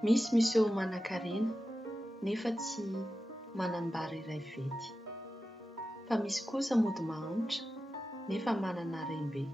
Misy miseho manan-karena nefa tsy manam-bary iray vety. Fa misy kosa mody mahantra nefa manana harem-be.